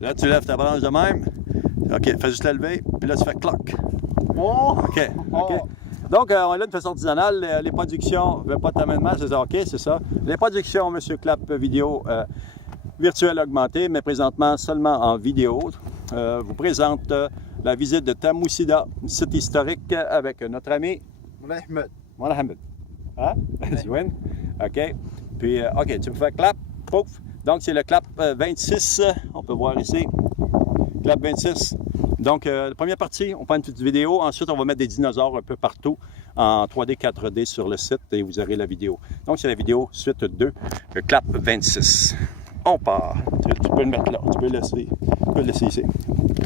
Là, tu lèves ta branche de même. OK, fais juste la lever, puis là, tu fais cloc. Oh! OK, OK. Donc, on est là de façon artisanale. Les productions, pas de t'amènement, c'est ça, OK, c'est ça. Les productions, M. Clap Vidéo virtuelle augmentée, mais présentement seulement en vidéo, vous présente la visite de Tamoussida, site historique avec notre ami Mohamed. Hein? Zouine? OK. Puis, OK, tu me fais clap, pouf. Donc, c'est le clap 26, on peut voir ici. Clap 26. Donc, la première partie, on prend une petite vidéo. Ensuite, on va mettre des dinosaures un peu partout en 3D, 4D sur le site et vous aurez la vidéo. Donc, c'est la vidéo suite 2, le clap 26. On part. Tu peux le mettre là. Tu peux le laisser ici.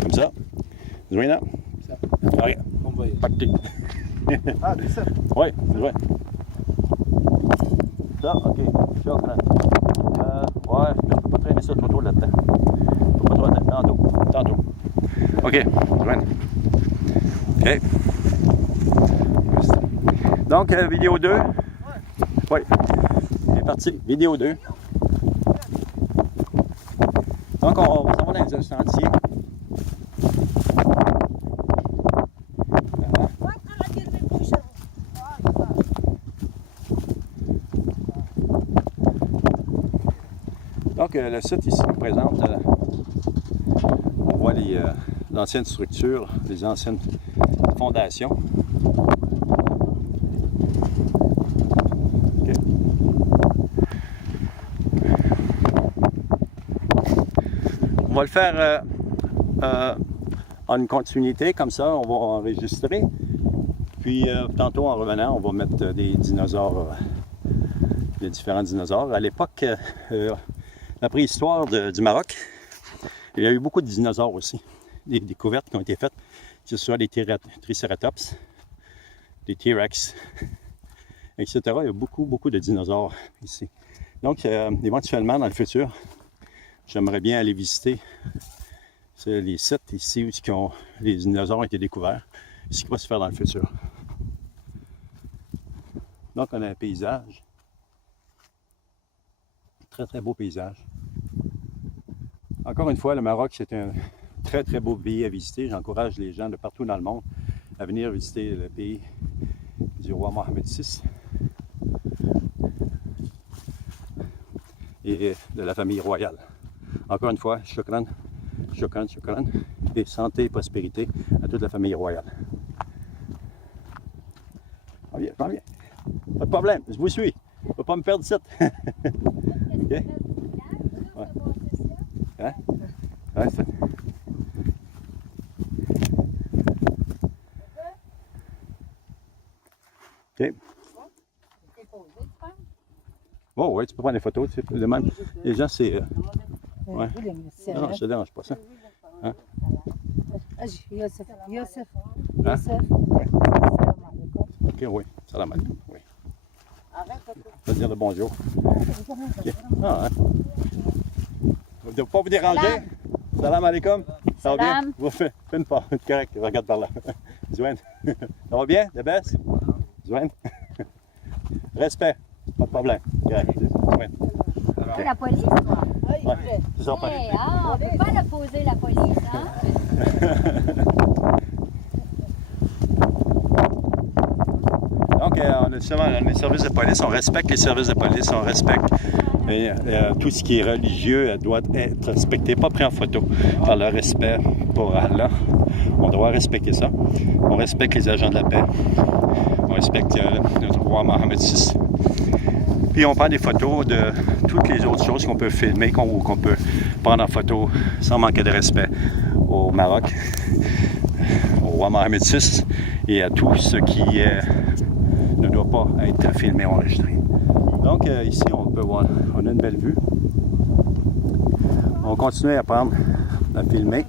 Comme ça. Zouine, là? OK. On va y aller. Parti. Ah, c'est ça. Oui, c'est vrai. Ça, OK. Je suis en train. Ouais, je peux pas traîner ça trop tôt là-dedans. Je peux pas trop tantôt. OK, OK. Donc, vidéo 2. Oui. C'est parti. Vidéo 2. Donc, on va s'en va dans les sentiers. Donc, le site ici nous présente, on voit l'ancienne structure, les anciennes fondations. Okay. On va le faire en une continuité, comme ça, on va enregistrer. Puis, tantôt, en revenant, on va mettre des dinosaures, des différents dinosaures. À l'époque, la préhistoire du Maroc, il y a eu beaucoup de dinosaures aussi. Des découvertes qui ont été faites, que ce soit des Triceratops, des T-Rex, etc. Il y a beaucoup de dinosaures ici. Donc, éventuellement, dans le futur, j'aimerais bien aller visiter les sites ici où les dinosaures ont été découverts, ce qui va se faire dans le futur. Donc, on a un paysage. Très beau paysage. Encore une fois, le Maroc, c'est un très beau pays à visiter. J'encourage les gens de partout dans le monde à venir visiter le pays du roi Mohamed VI et de la famille royale. Encore une fois, shukran, et santé et prospérité à toute la famille royale. Pas bien. Pas de problème, je vous suis. Je ne peux pas me perdre ici. OK? Ouais. Hein? Ouais, c'est... OK. Oh, oui, tu peux prendre des photos. Tu sais, même. Les gens, c'est... Ouais. Non, je te dérange pas ça. Hein? Youssef. Hein? Ouais. OK, oui. Salam alaikum. Oui. Je vais dire le bonjour. Okay. Ah, hein? Je ne vais pas vous déranger. Salam alaikum. Ça va bien? Vous faites une part. Correct. Regarde par là. Zouine. Ça va bien? De baisse? Zouine. Respect. Pas de problème. Correct. Zouine. Okay. La police, moi. Ouais. C'est ça, Hey, on ne peut pas la poser, la police, hein? Donc, on a justement les services de police, on respecte les services de police, on respecte tout ce qui est religieux doit être respecté, pas pris en photo, par le respect pour Allah. On doit respecter ça. On respecte les agents de la paix. On respecte notre roi Mohamed VI. Puis on prend des photos de toutes les autres choses qu'on peut filmer, qu'on peut prendre en photo sans manquer de respect au Maroc, au roi Mohamed VI et à tout ce qui ne doit pas être filmé ou enregistré. Donc ici on peut voir, on a une belle vue. On va continuer à filmer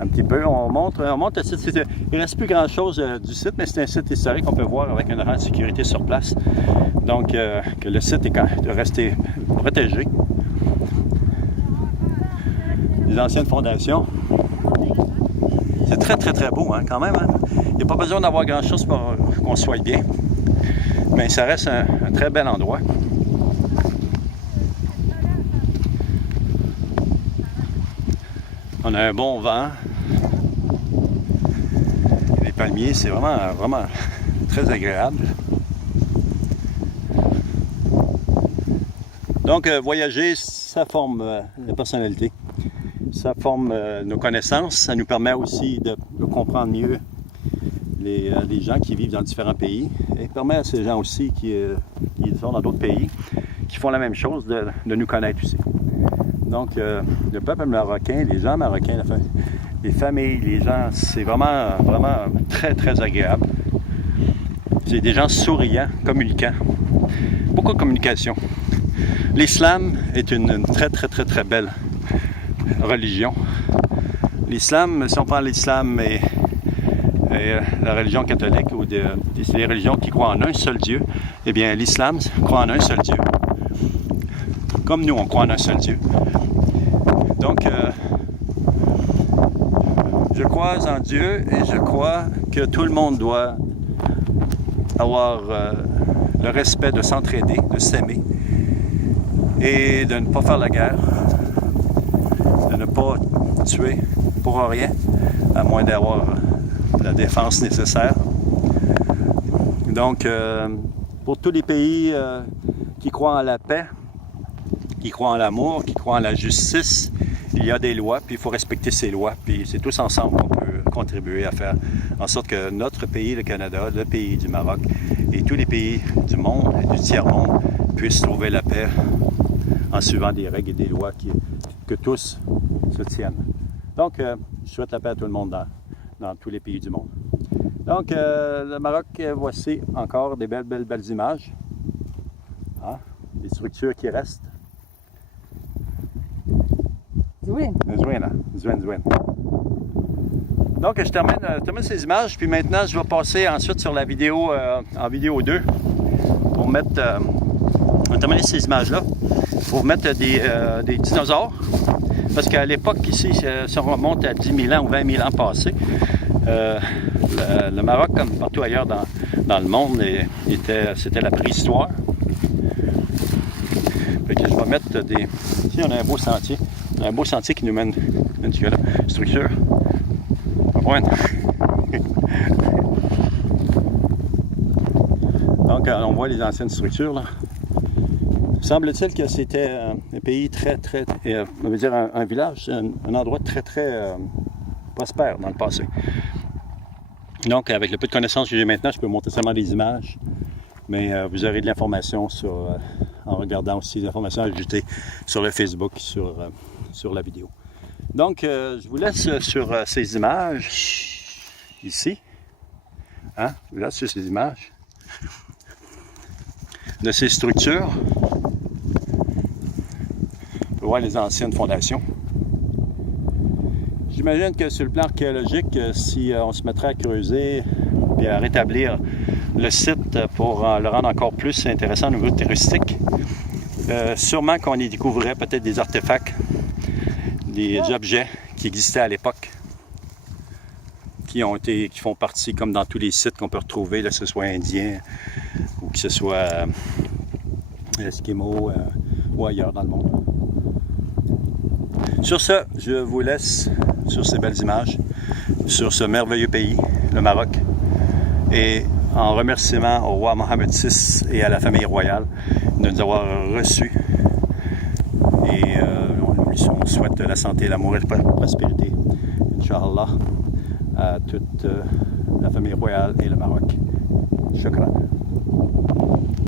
un petit peu. On montre le site. Il ne reste plus grand chose du site, mais c'est un site historique qu'on peut voir avec une grande sécurité sur place. Donc que le site est resté protégé. Les anciennes fondations. C'est très beau hein, quand même. Hein? Il n'y a pas besoin d'avoir grand chose pour qu'on soit bien. Mais ça reste un très bel endroit. On a un bon vent. Les palmiers, c'est vraiment très agréable. Donc, voyager, ça forme la personnalité. Ça forme nos connaissances. Ça nous permet aussi de comprendre mieux les gens qui vivent dans différents pays. Et permet à ces gens aussi qui sont dans d'autres pays, qui font la même chose, de nous connaître aussi. Donc, le peuple marocain, les gens marocains, les familles, les gens, c'est vraiment très, très agréable. C'est des gens souriants, communicants. Beaucoup de communication. L'islam est une très, très, très, très belle religion. L'islam, si on prend l'islam et la religion catholique ou les religions qui croient en un seul Dieu, eh bien, l'islam croit en un seul Dieu. Comme nous, on croit en un seul Dieu. Donc, je crois en Dieu et je crois que tout le monde doit avoir le respect de s'entraider, de s'aimer et de ne pas faire la guerre, de ne pas tuer pour rien, à moins d'avoir la défense nécessaire. Donc, pour tous les pays qui croient en la paix, qui croient en l'amour, qui croient en la justice, il y a des lois, puis il faut respecter ces lois, puis c'est tous ensemble qu'on peut contribuer à faire en sorte que notre pays, le Canada, le pays du Maroc et tous les pays du monde, du tiers-monde, puissent trouver la paix en suivant des règles et des lois que tous se tiennent. Donc, je souhaite la paix à tout le monde dans tous les pays du monde. Donc, le Maroc, voici encore des belles images. Ah, des structures qui restent. Zouin. Zouin. Donc, je termine ces images, puis maintenant, je vais passer ensuite sur la vidéo, en vidéo 2, pour mettre, on va terminer ces images-là, pour mettre des dinosaures, parce qu'à l'époque, ici, si on remonte à 10 000 ans ou 20 000 ans passés, le Maroc, comme partout ailleurs dans le monde, c'était la préhistoire. Fait que je vais mettre ici, on a un beau sentier. Un beau sentier qui nous mène jusqu'à la structure. Ouais. Donc, on voit les anciennes structures, là. Semble-t-il que c'était un pays très, on veut dire un village, un endroit très, prospère dans le passé. Donc, avec le peu de connaissances que j'ai maintenant, je peux montrer seulement des images, mais vous aurez de l'information en regardant aussi l'information ajoutée sur le Facebook, sur la vidéo. Donc, je vous laisse sur ces images, ici. Hein? Je vous laisse sur ces images de ces structures. On peut voir les anciennes fondations. J'imagine que sur le plan archéologique, si on se mettrait à creuser et à rétablir le site pour le rendre encore plus intéressant au niveau touristique, sûrement qu'on y découvrirait peut-être des artefacts, des objets qui existaient à l'époque, qui font partie, comme dans tous les sites qu'on peut retrouver, que ce soit indien ou que ce soit esquimaux ou ailleurs dans le monde. Sur ce, je vous laisse sur ces belles images, sur ce merveilleux pays, le Maroc, et en remerciement au roi Mohammed VI et à la famille royale de nous avoir reçus. Et on souhaite la santé, l'amour et la prospérité, Inch'Allah, à toute la famille royale et le Maroc. Shukran.